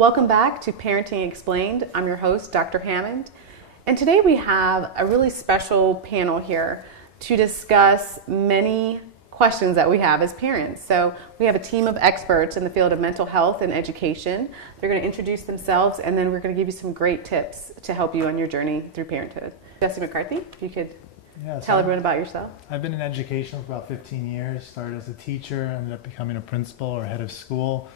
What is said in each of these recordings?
Welcome back to Parenting Explained. I'm your host, Dr. Hammond. And today we have a really special panel here to discuss many questions that we have as parents. So we have a team of experts in the field of mental health and education. They're going to introduce themselves, and then we're going to give you some great tips to help you on your journey through parenthood. Jesse McCarthy, if you could tell everyone about yourself. I've been in education for about 15 years, started as a teacher, ended up becoming a principal or head of school,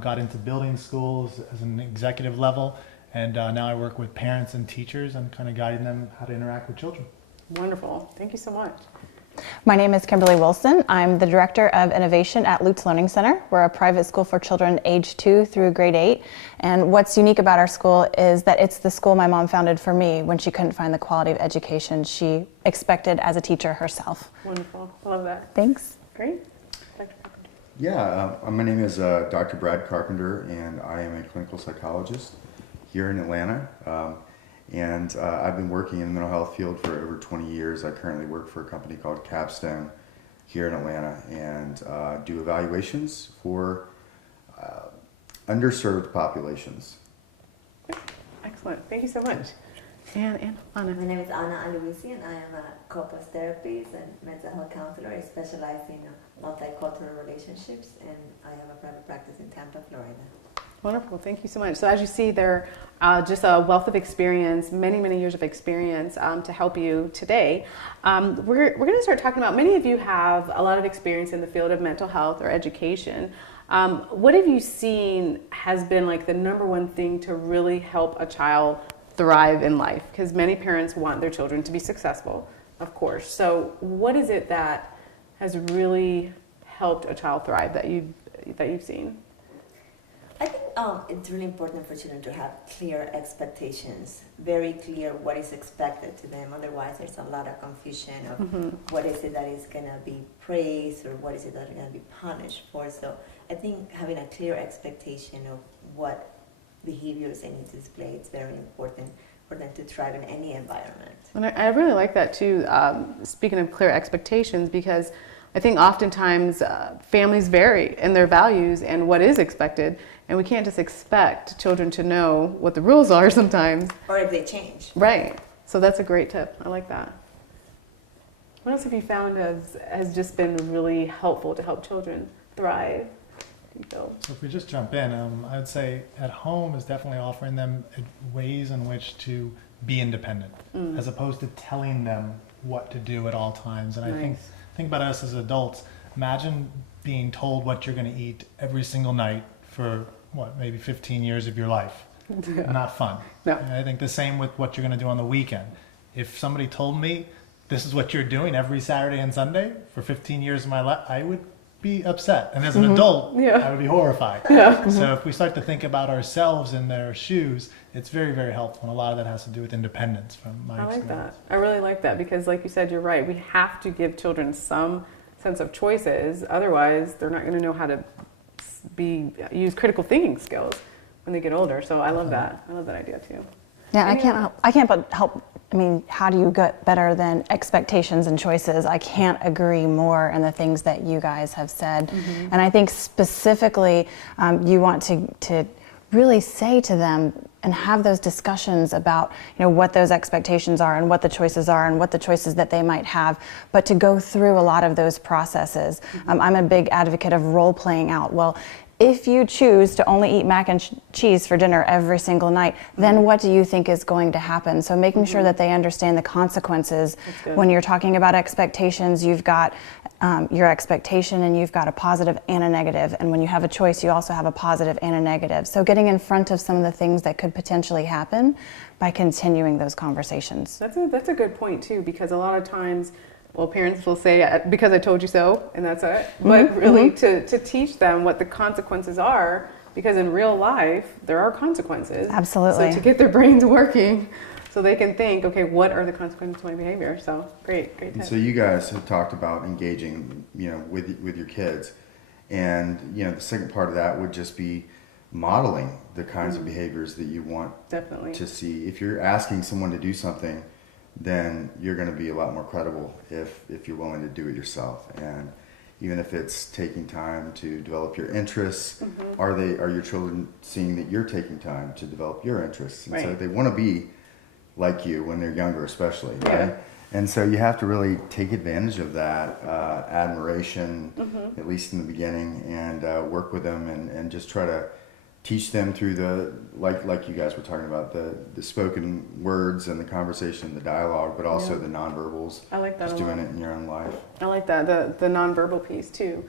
got into building schools as an executive level, and now I work with parents and teachers and kind of guiding them how to interact with children. Wonderful. Thank you so much. My name is Kimberly Wilson. I'm the Director of Innovation at Lutz Learning Center. We're a private school for children age 2 through grade 8. And what's unique about our school is that it's the school my mom founded for me when she couldn't find the quality of education she expected as a teacher herself. Wonderful. I love that. Thanks. Great. Dr. Carpenter. Yeah, my name is Dr. Brad Carpenter, and I am a clinical psychologist here in Atlanta. I've been working in the mental health field for over 20 years. I currently work for a company called Capstone here in Atlanta and do evaluations for underserved populations. Excellent. Thank you so much. And Anna. My name is Anna Aluisi, and I am a couples therapist and mental health counselor. I specialize in multicultural relationships, and I have a private practice in Tampa, Florida. Wonderful. Thank you so much. So as you see, they're just a wealth of experience, many years of experience to help you today. We're going to start talking about, many of you have a lot of experience in the field of mental health or education. What have you seen has been like the number one thing to really help a child thrive in life? Because many parents want their children to be successful, of course. So what is it that has really helped a child thrive that you've seen? I think it's really important for children to have clear expectations, very clear what is expected to them. Otherwise, there's a lot of confusion of what is it that is going to be praised or what is it that is going to be punished for. So I think having a clear expectation of what behaviors they need to display is very important for them to thrive in any environment. And I really like that too, speaking of clear expectations, because I think oftentimes families vary in their values and what is expected, and we can't just expect children to know what the rules are sometimes. Or if they change. Right. So that's a great tip. I like that. What else have you found has just been really helpful to help children thrive? So if we just jump in, I would say at home is definitely offering them ways in which to be independent, as opposed to telling them what to do at all times. And Nice. I think about us as adults. Imagine being told what you're going to eat every single night for maybe 15 years of your life. Not fun. No. And I think the same with what you're going to do on the weekend. If somebody told me this is what you're doing every Saturday and Sunday for 15 years of my life, I would be upset. And as an adult, I would be horrified. Yeah. So if we start to think about ourselves in their shoes, it's very, very helpful. And a lot of that has to do with independence from my experience. I like that. I really like that because, like you said, you're right. We have to give children some sense of choices. Otherwise, they're not going to know how to use critical thinking skills when they get older. So I love that. I love that idea too. Yeah, I can't but help. I mean, how do you get better than expectations and choices? I can't agree more in the things that you guys have said. And I think specifically, you want to really say to them and have those discussions about, what those expectations are and what the choices are and what the choices that they might have, but to go through a lot of those processes. I'm a big advocate of role playing out. Well, if you choose to only eat mac and cheese for dinner every single night, then what do you think is going to happen? So making sure that they understand the consequences. When you're talking about expectations, you've got your expectation and you've got a positive and a negative. And when you have a choice, you also have a positive and a negative. So getting in front of some of the things that could potentially happen by continuing those conversations. That's a good point too, because a lot of times, parents will say, because I told you so, and that's it. But really to teach them what the consequences are, because in real life, there are consequences. Absolutely. So to get their brains working so they can think, okay, what are the consequences of my behavior? So great tip. And so you guys have talked about engaging, with your kids. And, the second part of that would just be modeling the kinds of behaviors that you want to see. If you're asking someone to do something, then you're going to be a lot more credible if you're willing to do it yourself. And even if it's taking time to develop your interests. Are your children seeing that you're taking time to develop your interests? And so they want to be like you when they're younger, especially, right? And so you have to really take advantage of that admiration, at least in the beginning, and work with them and just try to teach them through the, like you guys were talking about, the spoken words and the conversation, the dialogue, but also the nonverbals. I like that. Just doing it in your own life. I like that, the nonverbal piece too.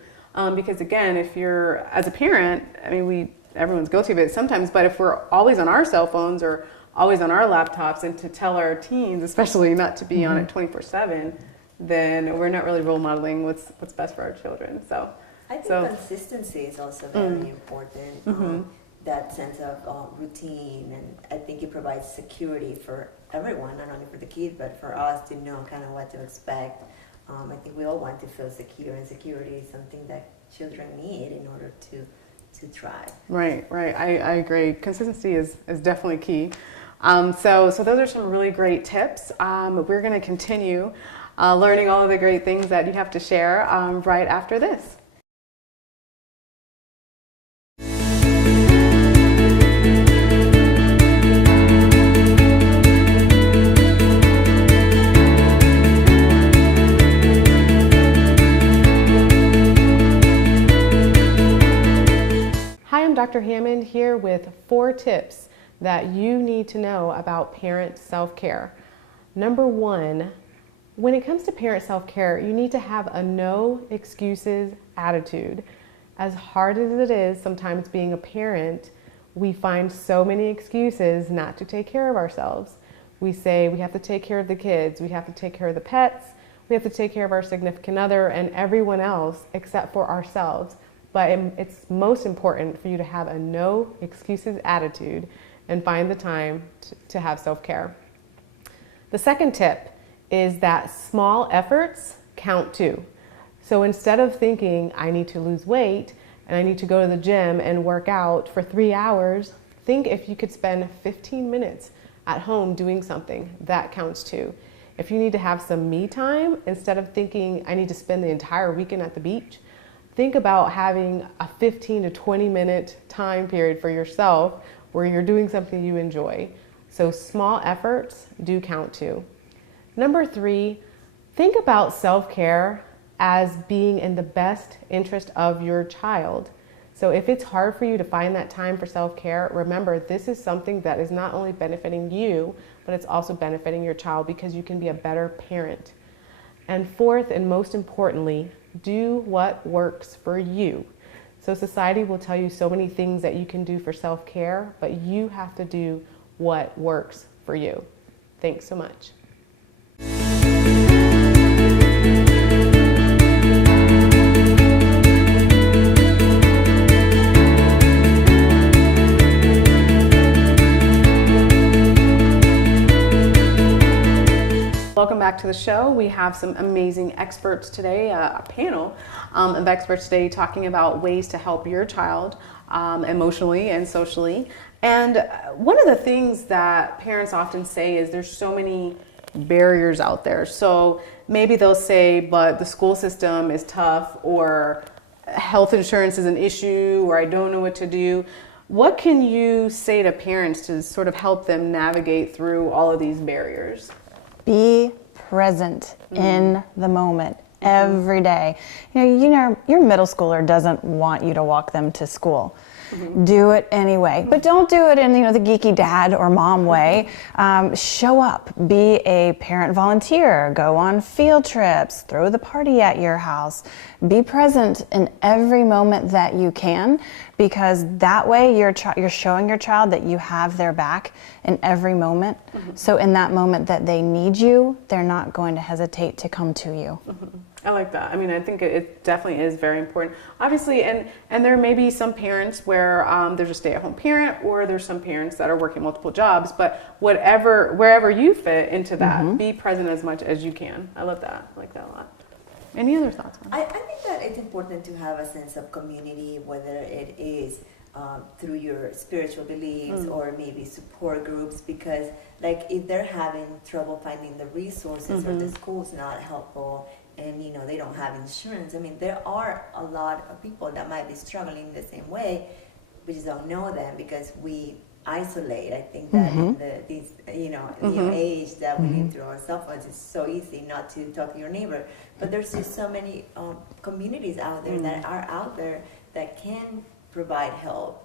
Because again, if you're, as a parent, I mean, everyone's guilty of it sometimes, but if we're always on our cell phones or always on our laptops, and to tell our teens, especially, not to be on it 24/7, then we're not really role modeling what's best for our children. So I think consistency is also very important. That sense of routine, and I think it provides security for everyone, not only for the kids, but for us to know kind of what to expect. I think we all want to feel secure, and security is something that children need in order to thrive. Right. I agree. Consistency is definitely key. So those are some really great tips. We're going to continue learning all of the great things that you have to share right after this. Hi, I'm Dr. Hammond here with 4 tips that you need to know about parent self-care. Number 1, when it comes to parent self-care, you need to have a no excuses attitude. As hard as it is sometimes being a parent, we find so many excuses not to take care of ourselves. We say we have to take care of the kids, we have to take care of the pets, we have to take care of our significant other and everyone else except for ourselves. But it's most important for you to have a no excuses attitude and find the time to have self-care. The second tip is that small efforts count too. So instead of thinking I need to lose weight and I need to go to the gym and work out for 3 hours, think if you could spend 15 minutes at home doing something, that counts too. If you need to have some me time, instead of thinking I need to spend the entire weekend at the beach, think about having a 15 to 20 minute time period for yourself where you're doing something you enjoy. So small efforts do count too. Number 3, think about self-care as being in the best interest of your child. So if it's hard for you to find that time for self-care, remember this is something that is not only benefiting you, but it's also benefiting your child because you can be a better parent. And 4th, and most importantly, do what works for you. So society will tell you so many things that you can do for self-care, but you have to do what works for you. Thanks so much. Welcome back to the show. We have some amazing experts today, a panel of experts today talking about ways to help your child emotionally and socially. And one of the things that parents often say is there's so many barriers out there. So maybe they'll say, but the school system is tough, or health insurance is an issue, or I don't know what to do. What can you say to parents to sort of help them navigate through all of these barriers? Be present in the moment every day. You know, your middle schooler doesn't want you to walk them to school. Do it anyway, but don't do it in the geeky dad or mom way. Show up, be a parent volunteer, go on field trips, throw the party at your house. Be present in every moment that you can, because that way you're showing your child that you have their back in every moment. So in that moment that they need you, they're not going to hesitate to come to you. I like that. I mean, I think it definitely is very important. Obviously, and there may be some parents where there's a stay-at-home parent, or there's some parents that are working multiple jobs, but wherever you fit into that, be present as much as you can. I love that. I like that a lot. Any other thoughts on I think that it's important to have a sense of community, whether it is through your spiritual beliefs or maybe support groups, because like if they're having trouble finding the resources or the school's not helpful, and they don't have insurance. I mean, there are a lot of people that might be struggling the same way. We just don't know them because we isolate. I think that in this new age that we live through our cell phones, it's so easy not to talk to your neighbor. But there's just so many communities out there that are out there that can provide help.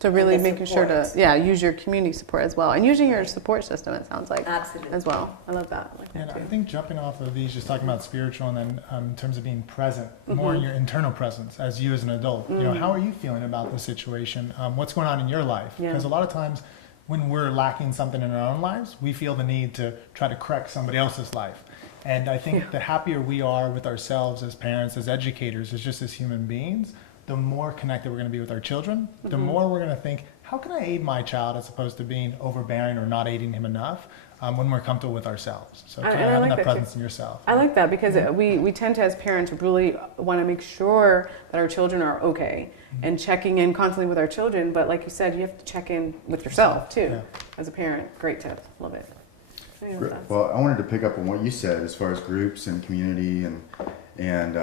So really and the making sure to support. use your community support as well, and using your support system. It sounds like Absolutely. as well. I love that. I like that And I too. think jumping off of these, just talking about spiritual, and then in terms of being present, more in your internal presence as you as an adult. How are you feeling about the situation? What's going on in your life? Yeah. Because a lot of times, when we're lacking something in our own lives, we feel the need to try to correct somebody else's life. And I think the happier we are with ourselves as parents, as educators, as just as human beings, the more connected we're going to be with our children, the more we're going to think, how can I aid my child, as opposed to being overbearing or not aiding him enough when we're comfortable with ourselves. So kind of I having like that that presence too. in yourself. I like that because we tend to, as parents, really want to make sure that our children are okay and checking in constantly with our children. But like you said, you have to check in with yourself too, Yeah. as a parent. Great tip. Love it. Any other thoughts? Well, I wanted to pick up on what you said as far as groups and community and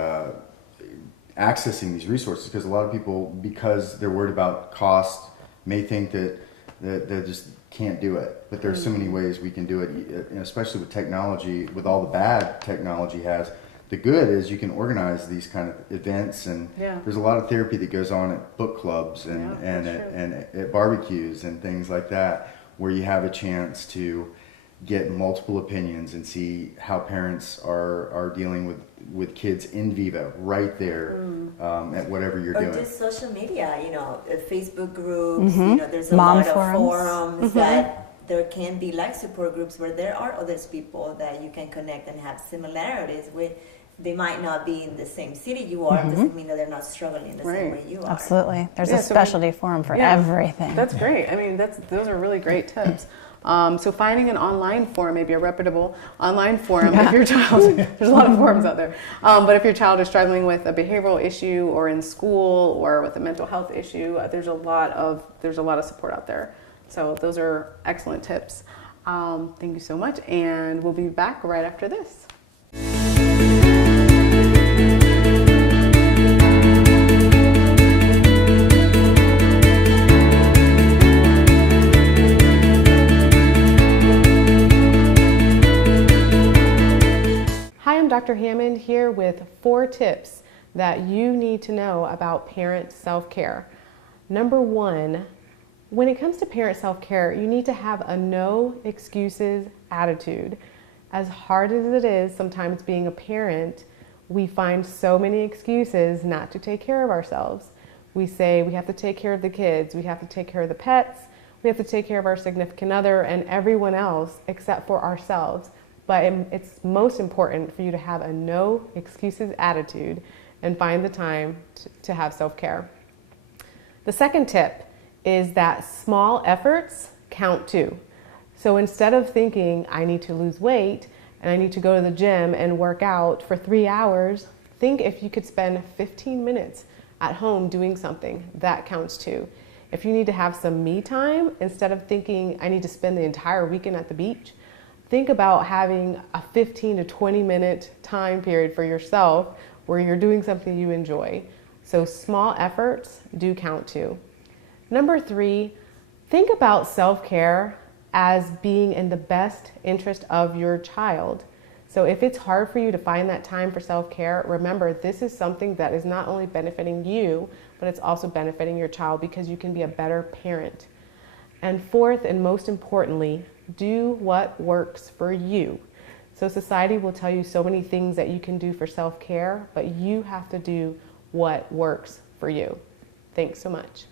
accessing these resources, because a lot of people, because they're worried about cost, may think that they just can't do it. But there's so many ways we can do it, and especially with technology, with all the bad technology has. The good is you can organize these kind of events, and there's a lot of therapy that goes on at book clubs and at barbecues and things like that, where you have a chance to get multiple opinions and see how parents are dealing with kids in vivo right there at whatever you're doing. Or just social media, Facebook groups, there's a Mom lot of forums. forums that there can be like support groups where there are other people that you can connect and have similarities with. They might not be in the same city you are, doesn't mean that they're not struggling in the same way you are. Absolutely. There's Yeah, a so specialty forum for everything. That's great. I mean, those are really great tips. So finding an online forum, maybe a reputable online forum, if your child, there's a lot of forums out there, but if your child is struggling with a behavioral issue or in school or with a mental health issue, there's a lot of support out there. So those are excellent tips. Thank you so much, and we'll be back right after this. Hi, I'm Dr. Hammond here with 4 tips that you need to know about parent self-care. Number 1, when it comes to parent self-care, you need to have a no excuses attitude. As hard as it is sometimes being a parent, we find so many excuses not to take care of ourselves. We say we have to take care of the kids, we have to take care of the pets, we have to take care of our significant other and everyone else except for ourselves. But it's most important for you to have a no excuses attitude and find the time to have self-care. The second tip is that small efforts count too. So instead of thinking I need to lose weight and I need to go to the gym and work out for 3 hours, think if you could spend 15 minutes at home doing something, that counts too. If you need to have some me time, instead of thinking I need to spend the entire weekend at the beach, think about having a 15 to 20 minute time period for yourself where you're doing something you enjoy. So small efforts do count too. Number 3, think about self-care as being in the best interest of your child. So if it's hard for you to find that time for self-care, remember this is something that is not only benefiting you, but it's also benefiting your child because you can be a better parent. And 4th, and most importantly, do what works for you. So society will tell you so many things that you can do for self-care, but you have to do what works for you. Thanks so much.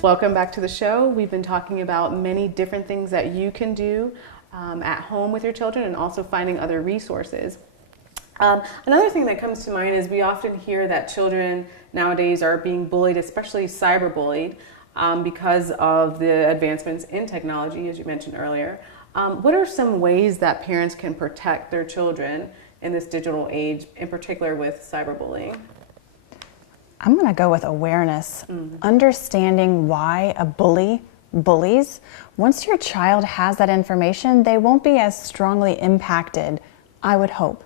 Welcome back to the show. We've been talking about many different things that you can do at home with your children and also finding other resources. Another thing that comes to mind is we often hear that children nowadays are being bullied, especially cyberbullied, because of the advancements in technology, as you mentioned earlier. What are some ways that parents can protect their children in this digital age, in particular with cyberbullying? I'm going to go with awareness, understanding why a bully bullies. Once your child has that information, they won't be as strongly impacted, I would hope,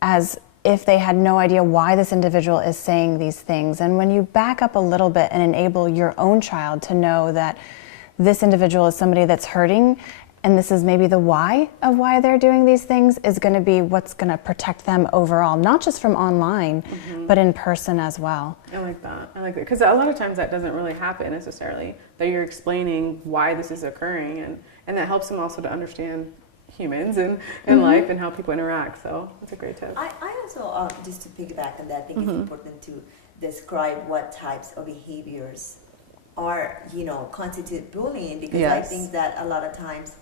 as if they had no idea why this individual is saying these things. And when you back up a little bit and enable your own child to know that this individual is somebody that's hurting, and this is maybe the why of why they're doing these things, is going to be what's going to protect them overall, not just from online, but in person as well. I like that. Because a lot of times that doesn't really happen necessarily, that you're explaining why this is occurring, and that helps them also to understand humans and life and how people interact. So that's a great tip. I also, just to piggyback on that, I think it's important to describe what types of behaviors are, constitute bullying, because I Yes. think that a lot of times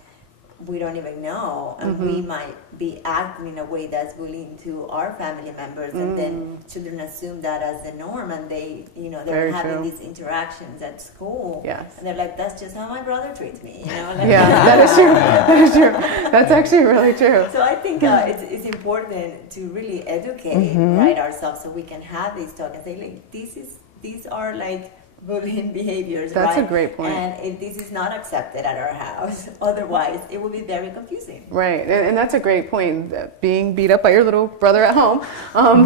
we don't even know, and we might be acting in a way that's bullying to our family members, and then children assume that as the norm, and they, they're Very having true. these interactions at school, Yes. and they're like, "That's just how my brother treats me," like, Yeah, that is true. That is true. That's actually really true. So I think it's important to really educate right ourselves, so we can have these talk and say, like, these are like bullying behaviors. That's a right? great point. And this is not accepted at our house. Otherwise, it will be very confusing. Right, and that's a great point. That being beat up by your little brother at home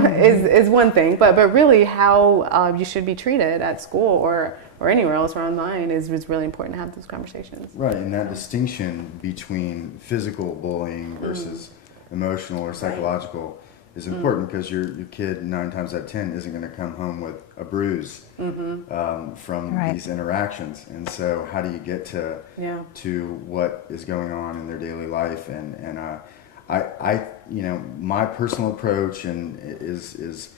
is one thing, but really how you should be treated at school or anywhere else or online is really important to have those conversations. Right, and that distinction between physical bullying versus emotional or psychological is important, because your kid 9 times out of 10 isn't going to come home with a bruise from these interactions. And so how do you get to what is going on in their daily life? And I my personal approach is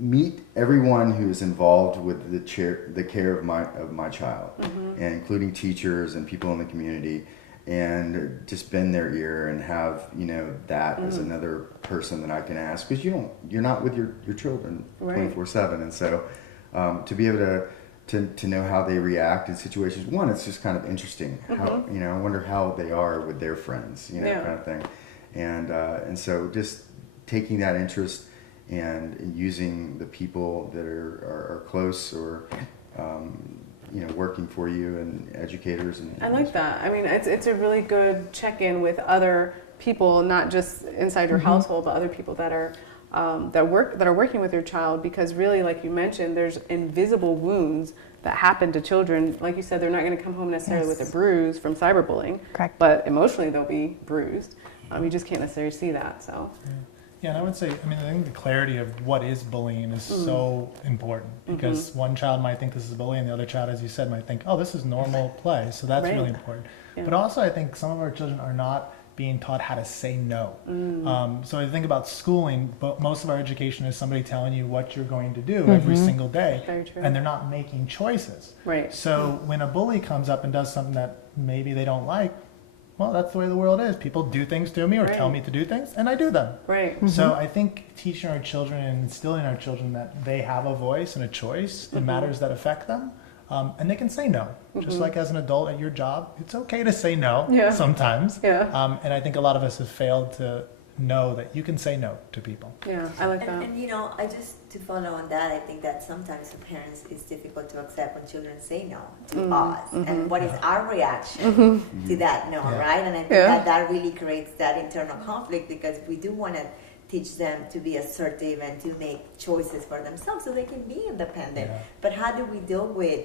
meet everyone who is involved with the care of my child, and including teachers and people in the community, and just bend their ear and have that as another person that I can ask, because you're not with your children 24/7, and so to be able to know how they react in situations. One, it's just kind of interesting. How I wonder how they are with their friends, kind of thing, and so just taking that interest and using the people that are close or working for you, and educators. And I like that. I mean, it's a really good check-in with other people, not just inside your household, but other people that are working with your child, because really, like you mentioned, there's invisible wounds that happen to children. Like you said, they're not going to come home necessarily with a bruise from cyberbullying. Correct. But emotionally, they'll be bruised. You just can't necessarily see that. So. Yeah, and I would say, I think the clarity of what is bullying is so important, because one child might think this is bullying, the other child, as you said, might think, oh, this is normal play. So that's really important. Yeah. But also, I think some of our children are not being taught how to say no. So I think about schooling, but most of our education is somebody telling you what you're going to do every single day, Very true. and they're not making choices. Right. So when a bully comes up and does something that maybe they don't like, well, that's the way the world is. People do things to me or tell me to do things, and I do them. Right. So I think teaching our children and instilling in our children that they have a voice and a choice in matters that affect them, and they can say no. Just like as an adult at your job, it's okay to say no sometimes. Yeah. And I think a lot of us have failed to know that you can say no to people. Yeah, I like that. And I just, to follow on that, I think that sometimes for parents it's difficult to accept when children say no to us, and what is our reaction to that no, right? And I think that really creates that internal conflict, because we do want to teach them to be assertive and to make choices for themselves so they can be independent. But how do we deal with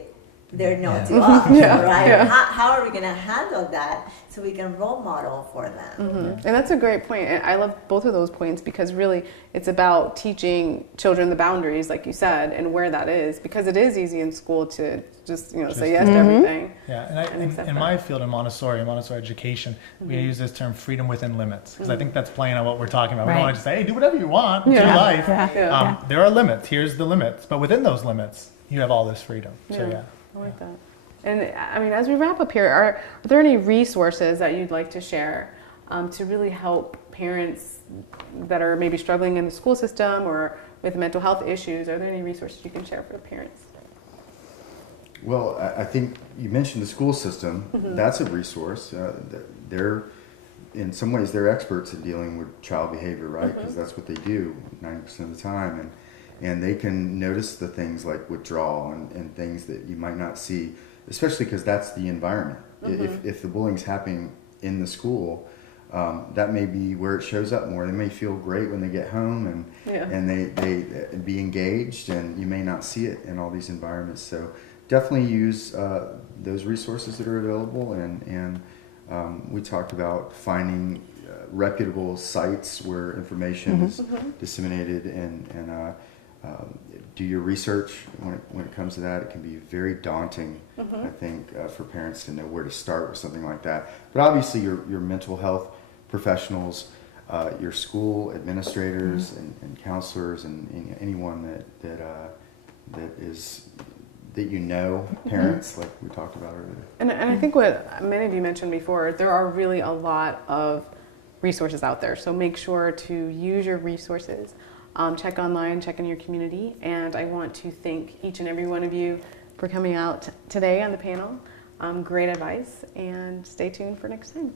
their no to us, right? Yeah. How are we going to handle that so we can role model for them? And that's a great point. And I love both of those points, because really it's about teaching children the boundaries, like you said, and where that is, because it is easy in school to just say yes to everything. Yeah, and in my field in Montessori education, we use this term freedom within limits, because I think that's playing on what we're talking about. We don't want to just say, hey, do whatever you want, it's your life. There are limits. Here's the limits. But within those limits, you have all this freedom. So I like that. And I mean, as we wrap up here, are there any resources that you'd like to share to really help parents that are maybe struggling in the school system or with mental health issues? Are there any resources you can share for parents? Well, I think you mentioned the school system. That's a resource. in some ways they're experts in dealing with child behavior, right? Because that's what they do 90% of the time, and they can notice the things like withdrawal and things that you might not see, especially because that's the environment. If the bullying's happening in the school, that may be where it shows up more. They may feel great when they get home and they be engaged, and you may not see it in all these environments. So definitely use those resources that are available, and we talked about finding reputable sites where information is disseminated, and do your research when it comes to that. It can be very daunting, I think, for parents to know where to start with something like that. But obviously your mental health professionals, your school administrators and counselors, and anyone that you know, parents, like we talked about earlier. And I think what many of you mentioned before, there are really a lot of resources out there. So make sure to use your resources. Check online, check in your community. And I want to thank each and every one of you for coming out today on the panel. Great advice, and stay tuned for next time.